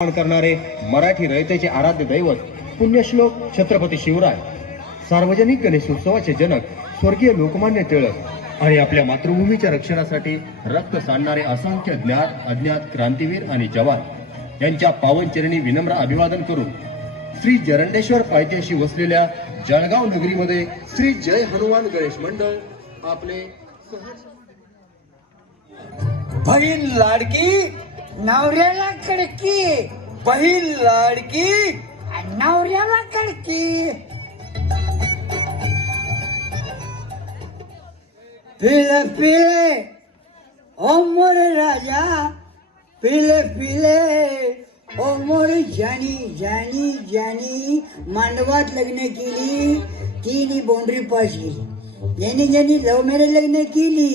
करणारे मराठी रयतेचे आराध्य दैवत पुण्यश्लोक छत्रपती शिवराय, सार्वजनिक गणेशोत्सवाचे जनक स्वर्गीय लोकमान्य टिळक आणि आपल्या मातृभूमीच्या रक्षणासाठी रक्त सांडणारे असंख्य ज्ञात अज्ञात क्रांतीवीर आणि जवान यांच्या पावनचरणी विनम्र अभिवादन करून श्री जरंडेश्वर पायथ्याशी वसलेल्या जळगाव नगरीमध्ये श्री जय हनुमान गणेश मंडळ आपले बहीण लाडकी नवऱ्याला कडकी, बहीण लाडकी नवऱ्याला कडकी. पिले पिले ओ मोरे राजा, पिले पिले ओ मोरे जानी जानी जानी. मांडवात लग्न केली तिने बाउंड्री पास केली. ज्यांनी ज्यांनी लव्ह मॅरेज लग्न केली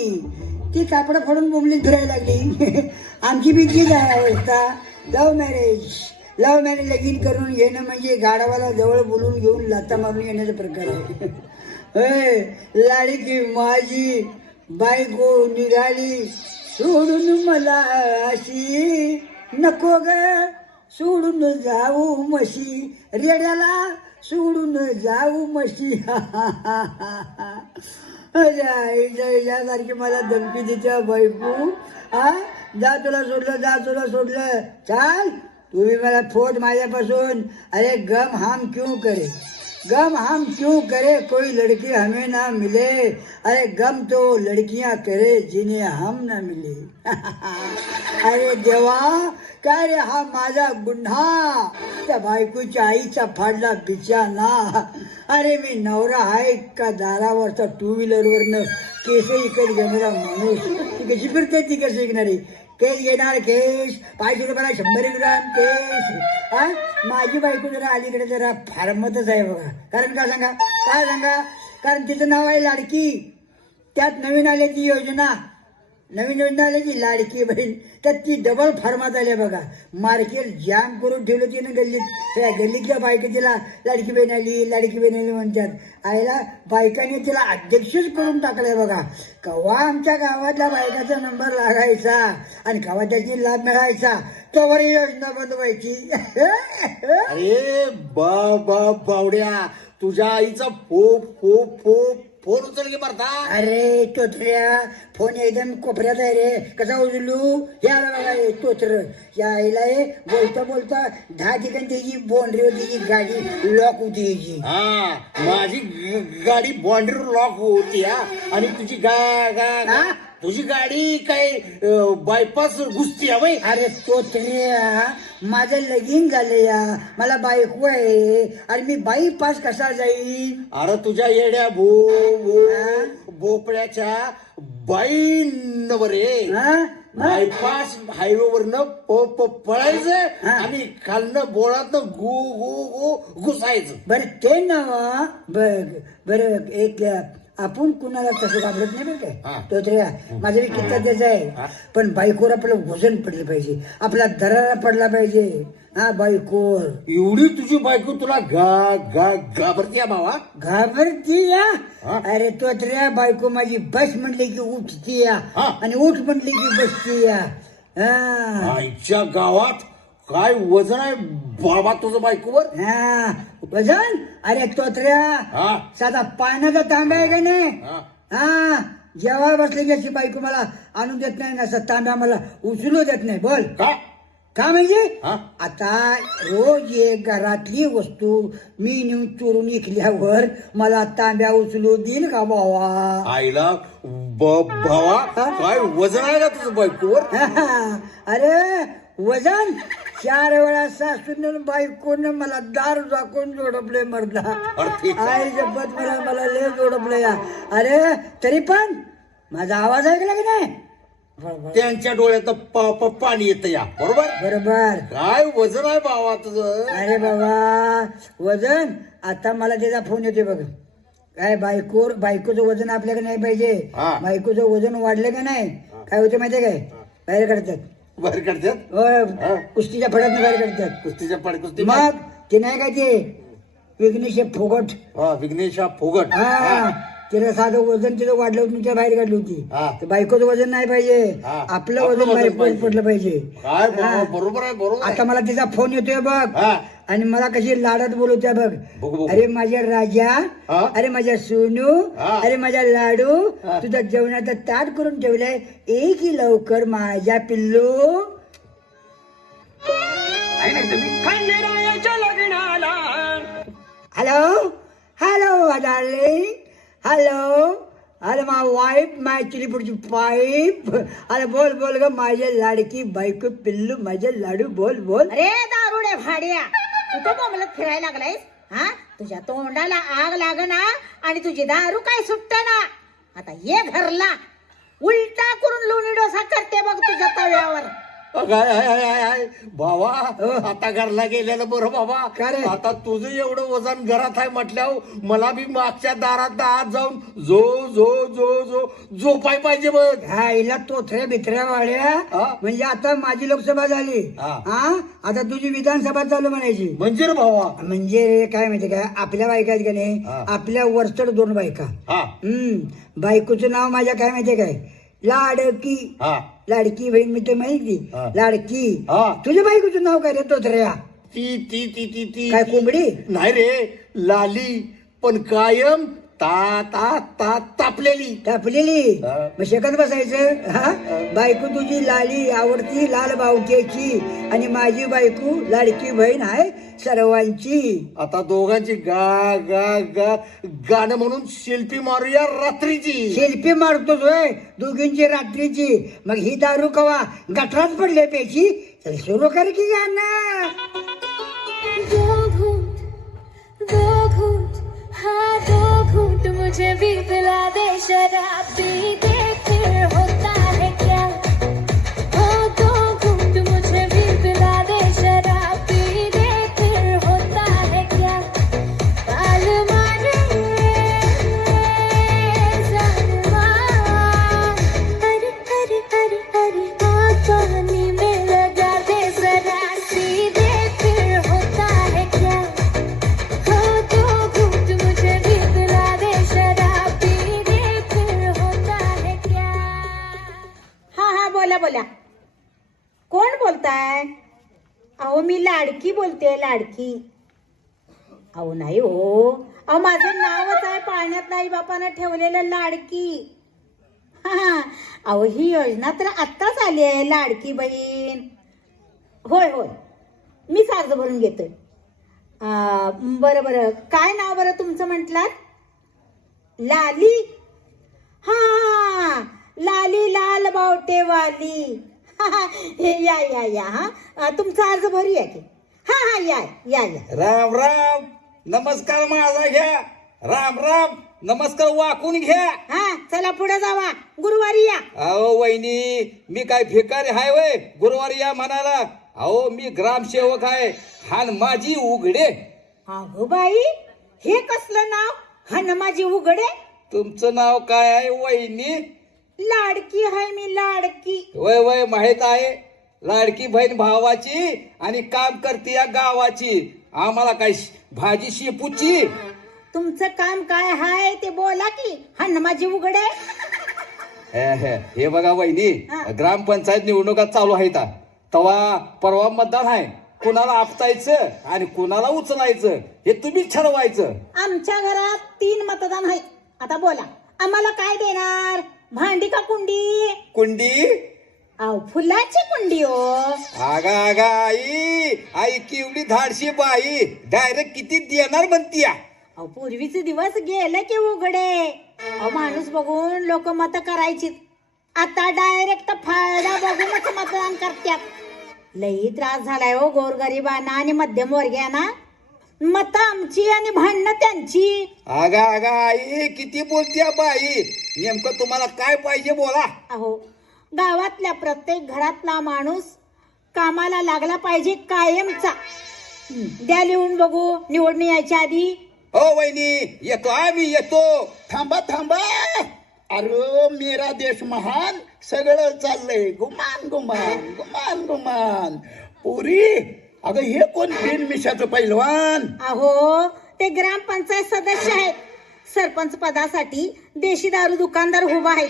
ती कापड फाडून बोंबलीत फिरायला लागली. आमची बी तीच आहे अवस्था. लव्ह मॅरेज लगीन करून येणं म्हणजे गाडावाला जवळ बोलून घेऊन लाथा मारून येण्याचा प्रकार आहे. होय, लाडकी माझी बायको निघाली सोडून मला अशी. नको ग सोडून जाऊ मशी, रेड्याला सोडून जाऊ मशी. यासारखी मला धमकी देते बायको. हा, जा तुला सोडलं चाल. तुम्ही मला फोट माझ्यापासून. अरे गम हम क्यों करे कोई लड़की हमें ना मिले. अरे गम तो लड़कियां करे जिन्हें हम ना मिले. अरे देवा, काय रे हा माझा गुन्हा. त्या बायकोच्या आईचा फाडला बिचाना. अरे मी नवरा आहे का दारावरचा टू व्हीलरवरनं केस इकत घेणारा माणूस. ती कशी फिरते, ती कशी ऐकणारी. केस घेणार केस, 500 रुपयाला 100 ग्राम केस. हा, माझी बायको जरा अलीकडे जरा फार्मतच आहे बघा. कारण काय सांगा, कारण तिचं नाव आहे लाडकी. त्यात नवीन आल्याची योजना आल्याची लाडकी बहीण, त्यात ती डबल फार्मात आल्या बघा. मार्केट जाम करून ठेवलं तिनं गल्लीतल्या बायका तिला लाडकी बहीण आली म्हणतात. आईला बायकाने तिला अध्यक्षच करून टाकलंय बघा. कवा आमच्या गावातल्या बायकाचा नंबर लागायचा आणि कवा त्याची लाभ मिळायचा तोवर योजना बंद व्हायची. अरे बावड्या, तुझ्या आईचा फोन उचल की मरता. अरे तोत्र्या, फोन एकदम कोपऱ्यात आहे रे. कसा उचलू? याला बघा तोत्र यायला बोलता 10 ठिकाणी त्याची बाउंड्री होती, ती गाडी लॉक होती याची. हा, माझी गाडी बाउंड्रीवर लॉक होती. हा, आणि तुझी गाडी काय बायपास घुसती आहे. अरे तोत्र्या, माझं लगीन झालं या, मला बायको आहे आणि मी बाईपास कसा जाईल. अरे तुझ्या येड्या भोपळ्याच्या बाईंवर बायपास हायवे वरनं पळायचं आणि खालनं बोळातनं गु घुसायचं. बरं ते ना बरं एक आपण कुणाला तसं घाबरत नाही बरं काय. तो तरी माझं बी किती त्याचं आहे. पण बायकोवर आपलं वजन पडलं पाहिजे, आपला दरारा पडला पाहिजे. हा, बायकोवर. एवढी तुझी बायको तुला घाबरती भावा? घाबरती या? अरे तो तरी बायको माझी बस म्हणली की उठती या आणि उठ म्हणली की बसती या. आईच्या गावात काय वजन आहे बाबा तुझं बायकोवर? हा, वजन? अरे तोत्र्या, साधा पाण्याचा तांब्या आहे का नाही. हा, जेव्हा बसले की अशी बायको मला आणून देत नाही, असा तांब्या मला उचलू देत नाही. बोल का म्हणजे? आता रोज एक घरातली वस्तू मी नेऊन चोरून इकल्यावर मला तांब्या उचलू देईल का भावा? आईला भावा, काय वजन आहे का तुझं बायकोवर? अरे वजन 4 वेळा सासून बायकोनं मला दार झाकून जोडपले मरला. आई जब्बत मला लय जोडपले या. अरे तरी पण माझा आवाज ऐकला की नाही? त्यांच्या डोळ्यात पाणी येतं या. बरोबर. काय वजन आहे बाबा तुझं? अरे बाबा वजन, आता मला त्याचा फोन येते बघ. काय बायकोचं वजन आपल्याकडे नाही पाहिजे. बायकोचं वजन वाढलं का नाही काय होतं माहितीये काय? बाहेर काढतात. कुस्तीच्या फड्यात बाहेर काढतात. कुस्ती मग ते नाही काय ते विघ्नेश फोगट. विघ्नेश फोगट. तिला साधं वजन तिचं वाढलं होतं तुमच्या बाहेर काढली होती हा. तर बायकोचं वजन नाही पाहिजे हा. आपलं वजन बाहेर पडलं पाहिजे काय हा. बरोबर आहे बरोबर आहे. आता मला तिचा फोन येतोय बघ हा. आणि मला कशी लाडात बोलवत्या बघ बघू. अरे माझ्या राजा हा. अरे माझ्या सोनू हा. अरे माझ्या लाडू हा. तुझा जेवणाचं ताट करून ठेवलंय एक ही लवकर माझ्या पिल्लू हॅलो हॅलो डार्लिंग हॅलो अरे माय वाईफ माय चिलीपुरची पाईप अरे बोल बोल ग माझ्या लाडकी बायको पिल्लू माझे लाडू बोल बोल अरे दारुडे भाड्या कुठं बोंबलत फिरायला लागलायस हा तुझ्या तोंडाला आग लागना आणि तुझी दारू काय सुटत ना आता ये घरला उलटा करून लोणी डोसा करते बघ तुझ्या तव्यावर भावा आता घरला गेलेलं बरं बाबा का रे? आता तुझं एवढं वजन घरात आहे म्हटल्यावर मला बी मागच्या दारात आत जाऊन जो जो जो जो झोपाय पाहिजे बघ. हा हिला तोथऱ्या बिथऱ्या वाड्या हा. म्हणजे आता माझी लोकसभा झाली हा. हा आता तुझी विधानसभा चालू म्हणायची म्हणजे रे भावा म्हणजे रे काय माहिती काय आपल्या बायका आहेत का नाही हा. आपल्या वरचढ 2 बायका हा बायकोचं नाव माझ्या काय माहितीये काय लाडकी हा लाडकी बहीण मी तर माहिती हा. लाडकी हा. तुझ्या बायकोचं नाव काय रे तोथऱ्या ती ती ती ती ती काय कोंबडी नाही रे लाली पण कायम ता ता ता तापलेली तापलेली हा. मग शेकत बसायचं हा बायको तुझी लाली आवडती लाल बावट्याची आणि माझी बायको लाडकी बहीण आहे सर्वांची आता दोघांची गा गा गा गाणं म्हणून शिल्पी मारूया रात्रीची. शिल्पी मारतोच होय दोघींची रात्रीची मग ही दारू कवा गटरात पडले पेची चल सुरू कर की गाणं दो घूंट हाँ दो घूंट मुझे भी पिला दे शराब पी दे फिर होता है क्या हाँ दो घूंट मुझे भी पिला दे शराब पी दे फिर होता है क्या बाल मारे जानमा अरे अरे अरे अरे पानी में लगा दे जरा पी दे फिर होता है क्या हाँ दो घूंट मुझे भी पिला दे शराब पी दे फिर होता है क्या हा हा बोला बोला कोण बोलताय अहो मी लाडकी बोलते लाडकी अहो नाही हो अहो माझं नावच आहे पाळण्यात आई बापानं ठेवलेलं लाडकी हा अहो ही योजना तर आत्ताच आली आहे लाडकी बहीण होय होय मी अर्ज भरून घेतोय बरं बरं काय नाव बरं तुमचं म्हटलात लाली हा लाली लाल बावटेवाली हे या या या हा तुमचा अर्ज भरूया की हा हा या या या राम राम नमस्कार माझा घ्या राम राम नमस्कार वाकून घ्या. हा चला पुढे जावा गुरुवारी या अहो वहिनी मी काय भिकारी हाय वय गुरुवारी या म्हणाला. अहो मी ग्रामसेवक आहे हान माझी उघडे. अगो बाई हे कसलं नाव हा माझी उघडे तुमचं नाव काय आहे वहिनी? लाडकी आहे मी लाडकी वय वय माहित आहे लाडकी बहीण भावाची आणि काम करते या गावाची. आम्हाला काय भाजी शेपूची. तुमचं काम काय आहे ते बोला की हा माझी उघडे हे बघा वहिनी हा. ग्रामपंचायत निवडणुका चालू आहेत तवा परवा मतदान आहे. कुणाला आपटायचं आणि कुणाला उचलायचं हे तुम्हीच ठरवायचं. आमच्या घरात 3 मतदान आहेत. आता बोला आम्हाला काय देणार भांडी का कुंडी कुंडी अहो फुलाची कुंडी हो आगा आगा आई आई केवढी धाडशी बाई डायरेक्ट किती देणार म्हणतीया. अहो पूर्वीचे दिवस गेले की उघडे अहो माणूस बघून लोक मत करायची आता डायरेक्ट फायदा बघूनच मतदान करतात. लई त्रास झालाय हो गोरगरिबांना आणि मध्यम वर्गीयांना. मत आमची आणि भांडणं त्यांची. आगा आगा आई किती बोलतीया बाई. नेमकं तुम्हाला काय पाहिजे बोला. अहो गावातल्या प्रत्येक घरातला माणूस कामाला लागला पाहिजे कायमचा. द्या लिहून बघू निवडणूक यायच्या आधी. हो वहिनी येतो आम्ही येतो. थांबा थांबा अरे मेरा देश महान सगळं चाललंय गुमान गुमान गुमान गुमान पुरी अगं हे कोण बिनमिशाचं पैलवान. अहो ते ग्रामपंचायत सदस्य आहेत सरपंच पदासाठी देशी दारू दुकानदार उभा आहेत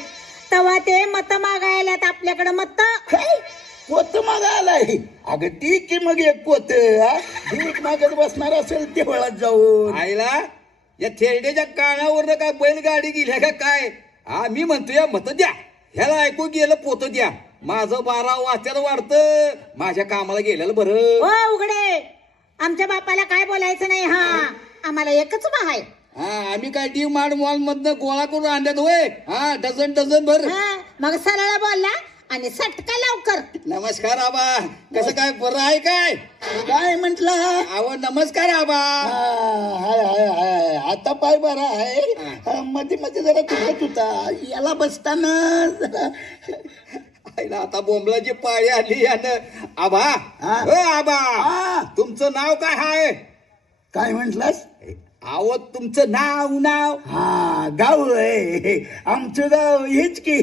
तेव्हा ते मत मागायला आपल्याकडे मत. काय पोत मागायलाय? अगं ती की मग एक पोत भीक मागत बसणार असेल देवळात जाऊन. आईला या थेरडेच्या कानावर काय बैलगाडी गेल्या का काय? मी म्हणतोय मत द्या, ह्याला ऐकू गेलं पोत द्या. माझं 12 वाजत्याला वाढतं, माझ्या कामाला गेलेलं बरं. हो उघडे, आमच्या बापाला काय बोलायचं नाही. हा आम्हाला एकच बा आहे. आम्ही काय डी मार्ट मॉल मधनं गोळा करून आणल्यात होय. डझन भर. हा, मग सरळ बोलला आणि सटका लवकर. नमस्कार आबा, कसं काय बरं आहे काय? काय म्हंटल? नमस्कार आबा. हाय हाय हाय, आता पाय बरा आहे. मध्ये मध्ये जरा तुटत होता, याला बसताना जरा आईला आता बोंबलाची पाळी आली यानं. आबा आबा, तुमचं नाव काय आहे? काय म्हंटलास? आवत तुमचं नाव? हा, गाव आहे आमचं गाव हेच की.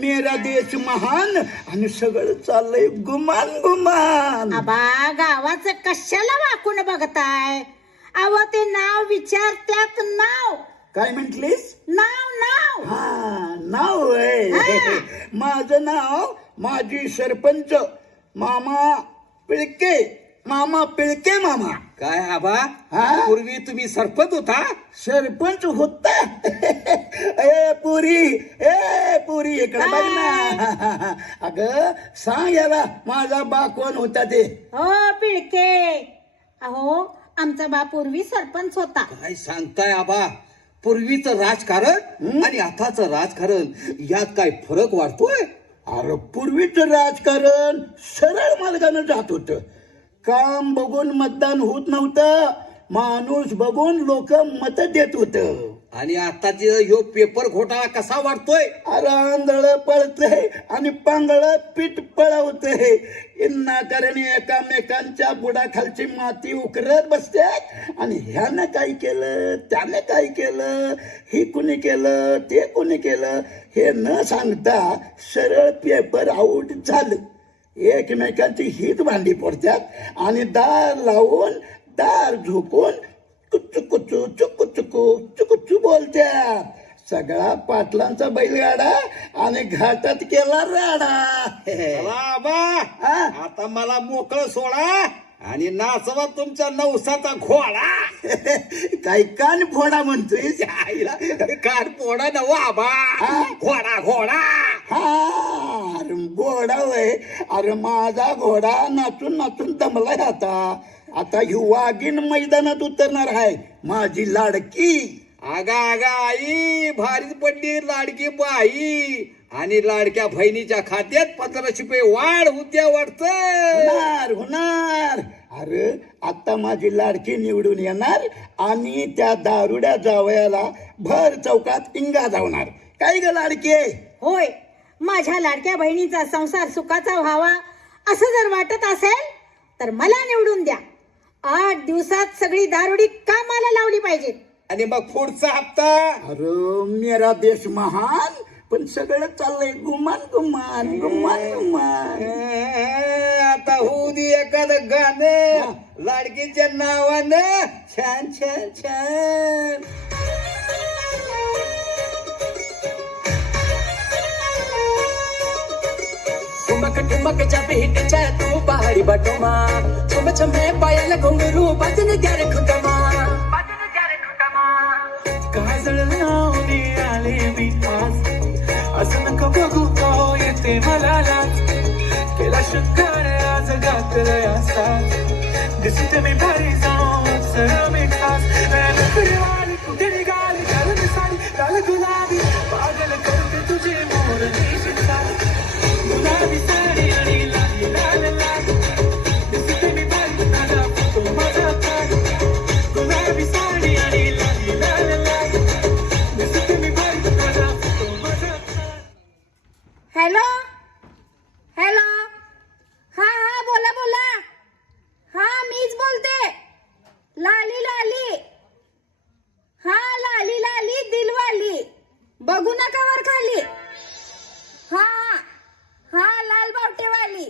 मेरा देश महान आणि सगळं चाललंय गुमान गुमान. आबा गावाचं कशाला वाकून बघताय? अहो ते नाव विचारत्यात नाव. काय म्हंटलीस? नाव. हा, नाव आहे. माझं नाव माजी सरपंच मामा पिळके मामा. काय आबा, हा? पूर्वी तुम्ही सरपंच होता? सरपंच होता? ए पुरी इकडे बघ ना. अगं सांग याला माझा बा कोण होता ते. हो पिळके, अहो आमचा बा पूर्वी सरपंच होता. काय सांगताय आबा? पूर्वीचं राजकारण आणि आताचं राजकारण यात काय फरक वाटतोय? अरे पूर्वीचं राजकारण सरळ मार्गाने जात होत. काम बघून मतदान होत नव्हतं, माणूस बघून लोक मत देत होत. आणि आताचे ह्यो पेपर घोटाळा कसा वाटतोय? अरे आंधळ पळतय आणि पांगळ पीठ पळवतय. विनाकारण एकामेकांच्या बुडाखालची माती उकरत बसतात आणि ह्यानं काय केलं, त्यानं काय केलं, ही कुणी केलं, ते कुणी केलं हे न सांगता सरळ पेपर आऊट झालं. एकमेकांची हित भांडी पडतात आणि दार लावून दार झोपून चुकू बोलत्यात. सगळा पाटलांचा बैलगाडा आणि घाटात केला राडा. चला आबा, आता मला मोकळं सोडा आणि नाचवा तुमच्या नवसाचा घोडा. काही कान फोडा म्हणतोय? कान फोडा नव आबा, घोडा. हा, अरे घोडा वय. अरे माझा घोडा नाचून नाचून दमलाय आता ही वाघीण मैदानात उतरणार आहे, माझी लाडकी. आगा आई, भारीच पडली लाडकी बाई. आणि लाडक्या बहिणीच्या खात्यात 1500 रुपये वाढ होत्या वाटतं. होणार. अरे आता माझी लाडकी निवडून येणार आणि त्या दारुड्या जावयाला भर चौकात इंगा जावणार. काय ग लाडकी? होय, माझ्या लाडक्या बहिणीचा संसार सुखाचा व्हावा असं जर वाटत असेल तर मला निवडून द्या. 8 दिवसात सगळी दारुडी कामाला लावली पाहिजे. आणि मग पुढचा हप्ता? अरे मेरा देश महान, पण सगळं चाललंय गुमान. आता होऊ दे एखादं गाणं लाडकीच्या नावानं. छान. ठुमक जब हिटच्या तू पहाडी बटोमा, छम छमे पायाला घुंगरू बाजून द्या रे खुटमा. काजळ लावणी आले मी आज, असं नको बघू का येते मला लाज. केला शंकर आज घातलंय असा, दिसते मी भारी जाऊन सरळ मी खास. नकरीवाली कुठे निघाली घालून साडी लाल गुलाबी, पागल करते तुझे मोरची शिकारी. गुलाबी साडी आणि लाली लाल लाल, दिसते मी भारी माझा फोटो माझा काढ. गुलाबी साडी आणि लाली लाल लाल, दिसते मी भारी माझा फोटो माझा काढ. हॅलो, हा बोला. हा मीच बोलते. लाली, हा लाली दिलवाली, बघू नका वर खाली. हा लाल बावटेवाली,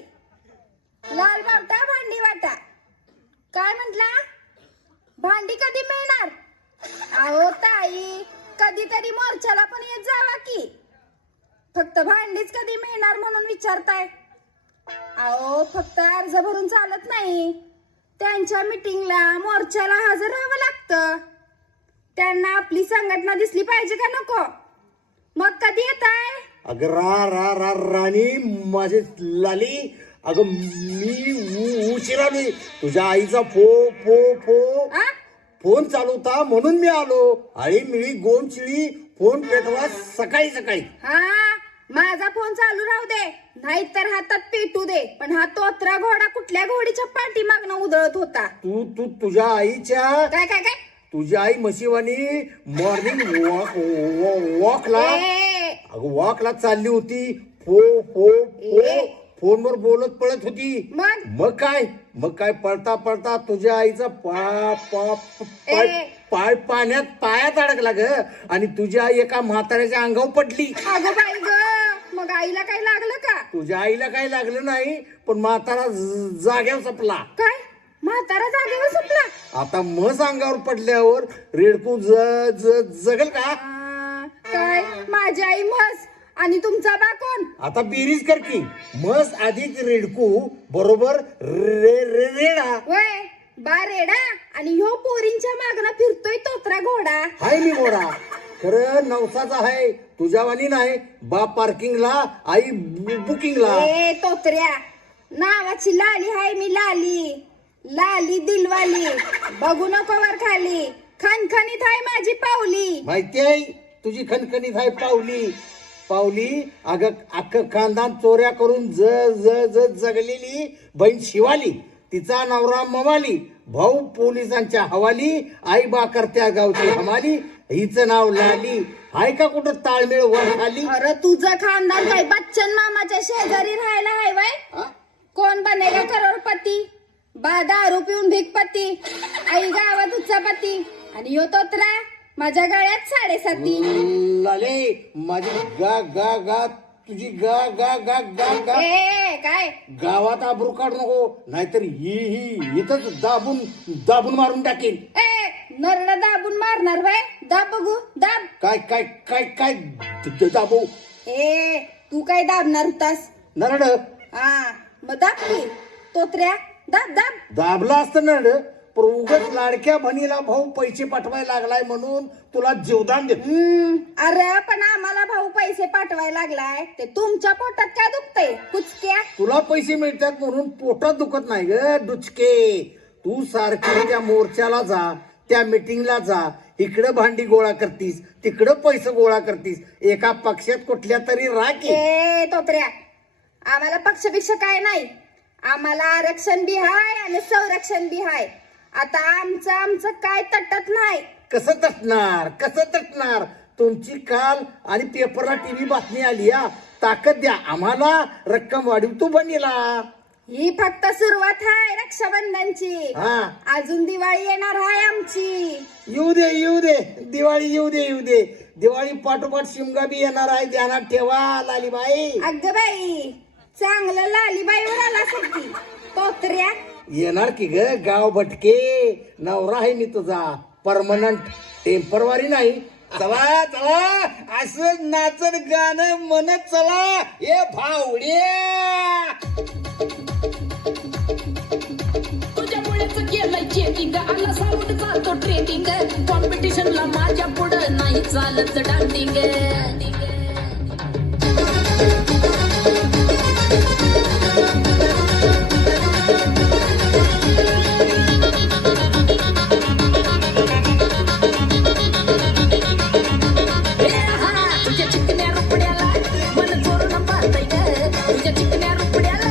लाल बावटा भांडी वाटा. काय म्हटला? भांडी कधी मिळणार? अहो ताई, कधीतरी मोर्चाला पण येत जावा की. फक्त भांडीच कधी मिळणार म्हणून विचारताय. अहो फक्त अर्ज भरून चालत नाही, त्यांच्या मीटिंगला मोर्चाला हजर राहावं लागतं. त्यांना आपली संघटना दिसली पाहिजे का नको? मग कधी येताय? अगं रा राणी माझे लाली, अगं मी उशिरालोय. तुझ्या आईचा आ? फोन चालू होता म्हणून मी आलो. आळी मिळी गोम चिळी फोन पेटवा सकाळी सकाळी. हा, माझा फोन चालू राहू दे, नाहीतर हातात पेटू दे. पण हा तोत्रा घोडा कुठल्या घोडीच्या पाठीमागनं उधळत होता? तुझ्या आईच्या काय काय काय? तुझी आई म्हशीवानी मॉर्निंग वॉकला ए, अगं वॉकला चालली होती. फोनवर बोलत पळत होती. मग काय पळता पळता तुझ्या आईचा पाय पायात अडकला ग, आणि तुझी आई एका म्हाताऱ्याच्या अंगावर पडली. अगं बाई ग, मग आईला काय लागलं का? तुझ्या आईला काही लागलं नाही, पण म्हातारा जाग्यावर सपला. काय म्हातारा जागेवर सुटला? आता म्हस अंगावर पडल्यावर रेडकू जगल का? काय माझी आई म्हस आणि तुमचा बा कोण? आता बेरीज कर की, म्हस अधिक रेडकू बरोबर रेडा. वय बा रेडा, आणि ह्यो पोरींच्या मागणं फिरतोय तोत्रा घोडा. हाय मी घोडा, खरं नवसाचा आहे, तुझ्यावानी नाही. बाप पार्किंगला, आई बुकिंगला. ए तोत्र्या, नावाची लाली हाय मी, लाली लाली दिलवाली. बघू नको वर खाली, खणखणीत हाय माझी पावली. माहिती आहे तुझी खणखणीत आहे पावली. अगं अख्खं खानदान चोऱ्या करून जगलेली बहीण शिवाली, तिचा नवरा मवाली, भाऊ पोलिसांच्या हवाली, आई बाकरत्या गावची हमाली, हिचं नाव लाली. हाय का कुठं ताळमेळ वर खाली? अरे तुझं खानदान काय बच्चन मामाच्या शेजारी राहायला हाय वय? कोण बनेगा करोडपती? बा दारू पिऊन भिकपती, आई गावात उच्चपती, आणि ह्यो तोत्रा माझ्या गळ्यात 7.5. लाले माझी गा तुझी गा ए काय गावात आबरू काढ नको, नाहीतर ही इथंच दाबून मारून टाकेल. ए नरड दाबून मारणार वय? दाब बघू, दाब. काय दाबू? ए तू काय दाबणार होतास? नरड हा मग दाब की तोत्र्या, दाब दाब. दाबला असतं नरड, पण उगाच लाडक्या बहिणीला भाऊ पैसे पाठवायला लागलाय म्हणून तुला जीवदान देतो. अरे पण आम्हाला भाऊ पैसे पाठवायला लागलाय, ते तुमच्या पोटात काय दुखतंय कुचक्या? तुला पैसे मिळतात म्हणून पोटात दुखत नाही ग डुचके. तू सारखी त्या मोर्चाला जा, त्या मीटिंगला जा, इकडं भांडी गोळा करतीस, तिकडं पैसे गोळा करतीस. एका पक्षात कुठल्या तरी राखी. ए तोत्र्या, आम्हाला पक्षपेक्षा काय नाही, आम्हाला आरक्षण बी हाय आणि संरक्षण बी हाय. आता आमचं काय तटत नाही. कसं तटणार? तुमची काल आणि पेपरला टीव्ही बातमी आली. ताकद द्या आम्हाला, रक्कम वाढीव तू बनीला. ही फक्त सुरुवात आहे रक्षाबंधनची. अजून दिवाळी येणार आहे आमची. येऊ दे दिवाळी येऊ दे. दिवाळी पाठोपाठ शिमगा बी येणार आहे, ध्यानात ठेवा लालीबाई. अगं बाई, चांगलं लालीबाईवर आला सुट्टी तोत्र्या. येणार की ग गाव भटके, नवरा आहे मी तुझा परमनंट, टेम्परवारी नाही. चला असं नाचत गाणं म्हणत चला ए भावड्या. तुझ्यामुळेच केलंय चेकिंग, आला साऊंड जातो ट्रेनिंग, कॉम्पिटिशनला माझ्या पुढं नाही चालत डान्सिंग. तुझ्या चिकन्या रुपड्याला मन चोरून पाहतय ग, तुझ्या चिकन्या रुपड्याला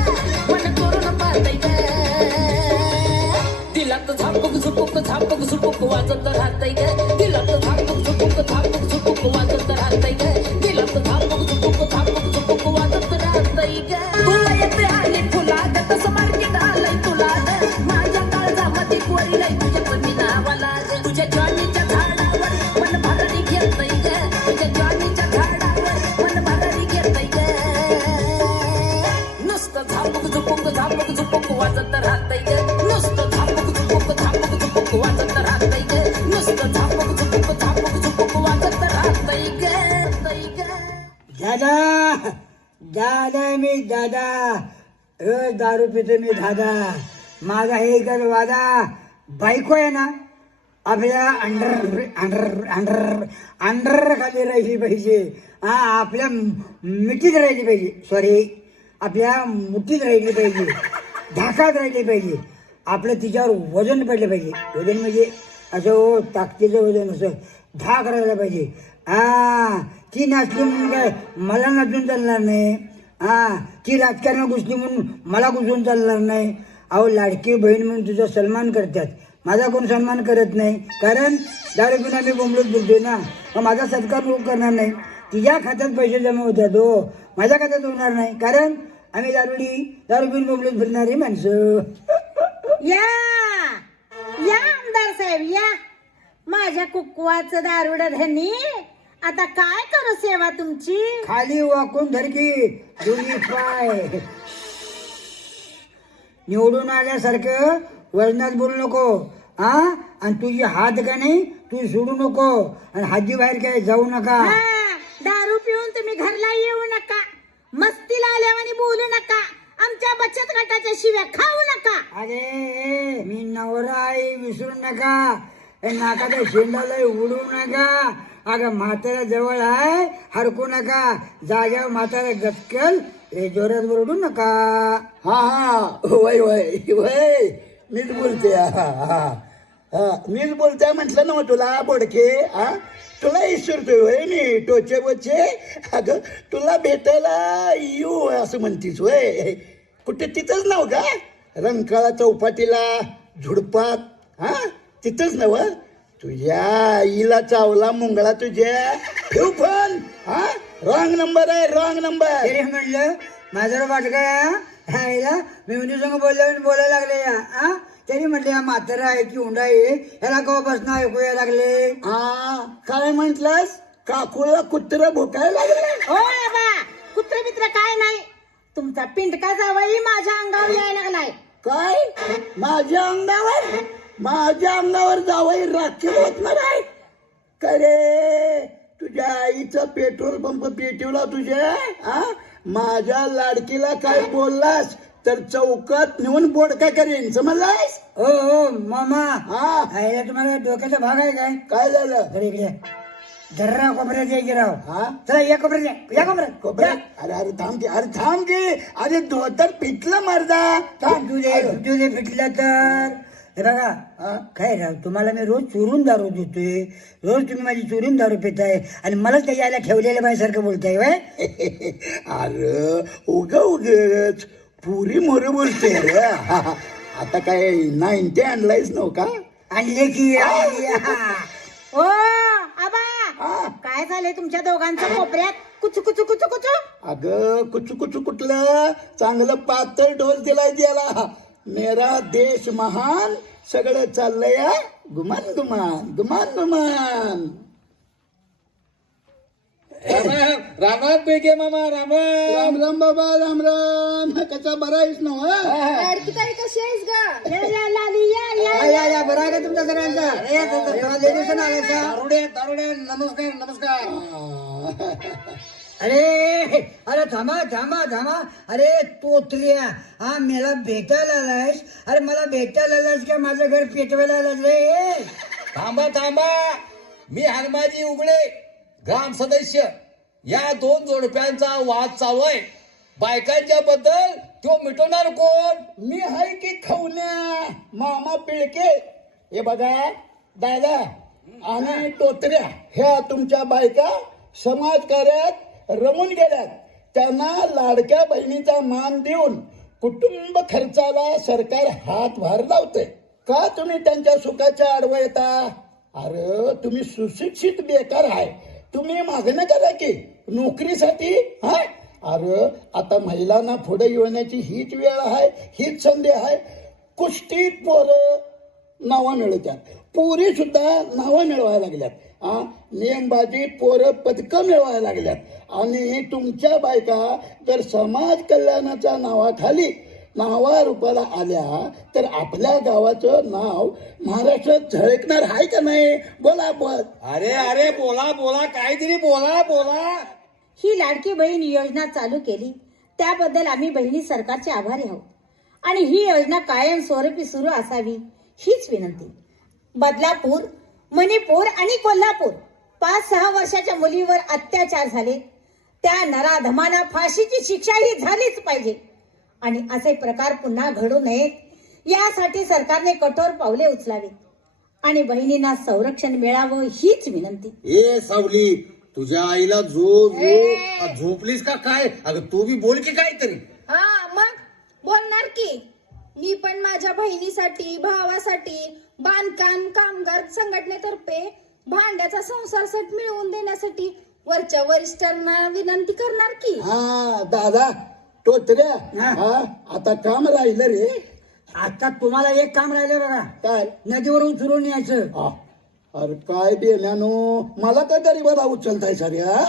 मन चोरून पाहतय ग. दिलात झापक झुपुक वाजत राहतय ग, दिलात झापक झुपुक वाजत राहतय ग, दिलात झापक झुपुक वाजत राहतय ग. तुला येते आले फुलाद, तसं मार्केट आलंय तुला ग, माझ्या काळजामध्ये कोरिलंय तुझ्या कमी नावाला ग. तुझ्या ज्वानीच्या झाडावर मन भरारी घेतय ग, तुझ्या ज्वानीच्या झाडावर मन भरारी घेतय ग. नुसतं झापक झुपुक वाजत राहतय ग, नुसतं झापक झुपुक वाजत राहतय ग, नुसतं झापक झुपुक दादा दादा मी दादा रोज दारू पितो मी दादा. माझा हे कर वादा बायको आहे ना आपल्या अंडर अंडर अंडर अंडर खाली राहिली पाहिजे. हा आपल्या मिठीत राहिली पाहिजे. सॉरी आपल्या मुठीत राहिली पाहिजे. धाकात राहिली पाहिजे. आपलं तिच्यावर वजन पडलं पाहिजे. वजन म्हणजे असं ताकदीचं वजन असं धाक राहिला पाहिजे. हा ती नाचली म्हणून काय मला नाचून चालणार नाही. हा ती राजकारणात घुसली म्हणून मला घुसून चालणार नाही. अहो लाडकी बहीण म्हणून तुझा सन्मान करतात. माझा कोण सन्मान करत नाही. कारण दारू पिऊन आम्ही बोंबलत बोलतोय ना. मग माझा सत्कार लोक करणार नाही. तिच्या खात्यात पैसे जमा होतात हो. माझ्या खात्यात होणार नाही. कारण आम्ही दारू पिऊन बोंबलत फिरणारी माणसं. या या आमदार साहेब या. माझ्या कुकवाचं दारुड धनी आता काय करू सेवा तुमची. खाली वाकून धरकी दोन्ही पाय. निवडून आल्यासारखं वजनात बोलू नको. हा आणि तुझी हात का नाही तू सोडू नको. आणि हाजी बाहेर काय जाऊ नका. हा, दारू पिऊन तुम्ही घरला येऊ नका. मस्तीला आल्यावानी बोलू नका. आमच्या बचत गटाच्या शिव्या खाऊ नका. अरे मी नवरा आहे विसरू नका. नाकाच्या शेंडाला उडू नका. अगं म्हातारा जवळ आहे हरकू नका. जाग्यावर म्हातारा गटकल जोरात बरडू नका. हा हा वय वय वय मीच बोलते. हा हा हा मीच बोलते म्हटलं ना मग तुला बोडके. हा तुला विसरतोय वय मी टोचे बोचे. अगं तुला भेटायला येऊ असं म्हणतीस वय. कुठे तिथंच नव का रंकाळा चौपाटीला झुडपात. हा तिथंच नव. तुझ्या आईला चावला मुंगळा तुझ्या ठेव पण. हा रॉंग नंबर आहे रॉंग नंबर. तरी म्हणलं माझं वाट काय मी उन्ही संग बोलायला लागले या. हा तरी म्हटलं या म्हातारा आहे की हुंडा आहे याला कवापासून ऐकूया लागले. हा काय म्हंटलस काकूला कुत्र भोकायला लागले. हो बाबा कुत्र मित्र काय नाही. तुमचा पिंडका जावाई माझ्या अंगावर यायला लागलाय. काय माझ्या अंगावर जावई राखी होतणार आहे का रे. तुझ्या आईचा पेट्रोल पंप पेटवला तुझ्या. हा माझ्या लाडकीला काय बोललास तर चौकात नेऊन बोडका करेन समजलास. हो हो मामा. हा आईला तुम्हाला डोक्याचा भाग आहे काय. काय झालं. अरे इकडे जर्रा कोपऱ्यात यायची राव. हा चला या कोपऱ्यात या कोपऱ्यात कोपऱ्यात. अरे थांब की अरे धोतर पिटलं मर्दा. थांब तुझे फिटलं तर. हे बघा काय राव तुम्हाला मी रोज चोरून दारू देतोय. रोज तुम्ही माझी चोरून दारू पिताय आणि मलाच त्या यायला ठेवलेल्या बाईसारखं बोलताय वय. अरे उगच पुरी मोर बोलते रे. आता काय 90 आणलायच नव का. आणले की ओ आबा काय झाले तुमच्या दोघांच्या कोपऱ्यात कुचू कुचू कुचू कुचू. अगं कुचू कुठलं चांगलं पातळ डोस दिलाय त्याला. मेरा देश महान सगळं चाललंय गुमान गुमान गुमान गुमान. राम राम पेके मामा राम राम राम बाबा राम राम. कसा बरा आहेस ना. लाडकी ताई कशी आहेस ग. या बरं आहे का तुमच्या सगळ्यांचा. नमस्कार नमस्कार. अरे थांबा. अरे तोत्र्या हा मला भेटायला आलायस. अरे मला भेटायला आलायस का माझं घर पेटवायला आलास रे. थांबा मी हनुमाजी उघडे ग्राम सदस्य. या 2 जोडप्यांचा वाद चालू आहे. बायकांच्या बद्दल तो मिटवणार कोण. मी हाय की खवण्या मामा पिळके. हे बघा दादा आणि टोतऱ्या ह्या तुमच्या बायका समाजकार्यात रमून गेल्यात. त्यांना लाडक्या बहिणीचा मान देऊन कुटुंब खर्चाला सरकार हातभार लावते. का तुम्ही त्यांच्या सुखाच्या आडवं येता. अरे तुम्ही सुशिक्षित बेकार आहे. तुम्ही मागणं करा की नोकरीसाठी. हा अरे आता महिलांना पुढे येण्याची हीच वेळ आहे हीच संधी आहे. कुस्तीत पोरं नावं मिळवतात. पोरी सुद्धा नावं मिळवायला लागल्यात. नेमबाजी पोरं पदकं मिळवायला लागल्यात. आणि तुमच्या बायका जर समाज कल्याणाच्या नावाखाली नावारूपाला आल्या तर आपल्या गावाचं नाव महाराष्ट्रात झळकणार आहे का नाही. बोला बोल. अरे बोला काहीतरी बोला. ही लाडकी बहीण योजना चालू केली त्याबद्दल आम्ही बहिणी सरकारचे आभारी आहोत आणि ही योजना कायमस्वरूपी सुरू असावी हीच विनंती. बदलापूर, मणिपूर आणि कोल्हापूर 5-6 वर्षाच्या मुलीवर अत्याचार झाले त्या नराधमांना फाशीची शिक्षा ही झालीच पाहिजे आणि असे प्रकार पुन्हा घडू नयेत यासाठी सरकारने कठोर पावले उचलावी आणि बहिणींना संरक्षण मिळावं हीच विनंती. ए सावली, तुझ्या आईला झोपलीस का काय? अगं तू बी बोल की काहीतरी. हा मग बोलणार की. मी पण माझ्या बहिणीसाठी, भावासाठी बांधकाम कामगार संघटनेतर्फे भांड्याचा संसार सेट मिळवून देण्यासाठी वरच्या वरिष्ठांना विनंती करणार की. हा दादा टोचऱ्या, हा आता काम राहिलं रे. आता तुम्हाला एक काम राहिलं बघा, काय? नदीवर उचलून यायचं. हा. अरे काय बेल्यानो, मला काय गरीबाला उचलताय सारे? हा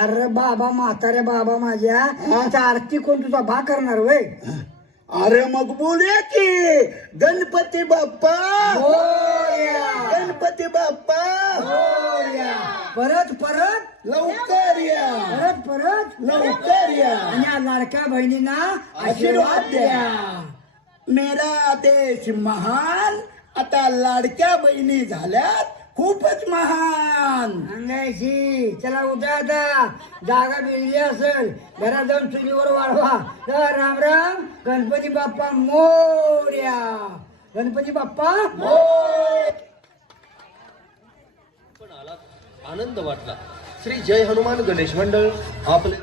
अरे बाबा, म्हाताऱ्या बाबा माझ्या आरती कोण तुझा भा करणार वय? अरे मग बोलूया की, गणपती बाप्पा मोरया. गणपती बाप्पा परत परत लवकर या, परत परत लवकर या आणि या लाडक्या बहिणींना आशीर्वाद द्या. मेरा देश महान, आता लाडक्या बहिणी झाल्यात खूपच महान. अंगायची चला उद्या आता जागा मिळली असेल घरात जाऊन चुलीवर वाढवा. तर राम राम, गणपती बाप्पा मोरया. गणपती बाप्पा आनंद वाटला. श्री जय हनुमान गणेश मंडळ आपले